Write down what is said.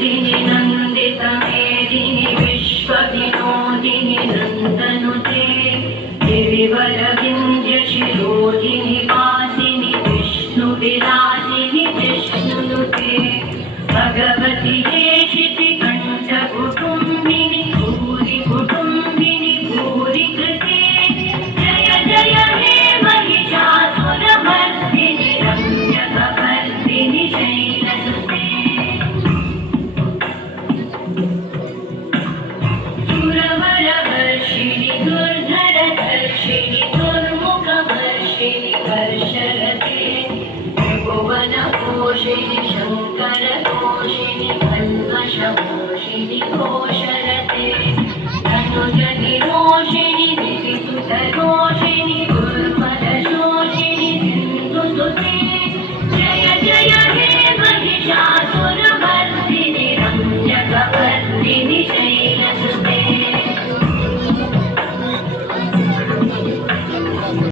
दिनि नन्दितमेदिनि विश्वविनोदिनि नन्दनुते गिरिवरविन्द्यशिरोधिनि वासिनि विष्णुविलासिनि जिष्णुनुते भगवति हेशितिकण्ठकुटुम्बिनि भूरि कुटुम्बिनि भूरि कृते जय जय हे महिषासुरमर्दिनि रम्यकपर्दिनि शैलसुते सुरवरवर्षिणि दुर्धरधर्षिणि दुर्मुखवर्षिणि वर्षरते त्रिभुवनपोषिणि शङ्करतोषिणि कल्मषपोषिणि घोषरते धनुजनिरोषिणि दिविसुतरोषिणि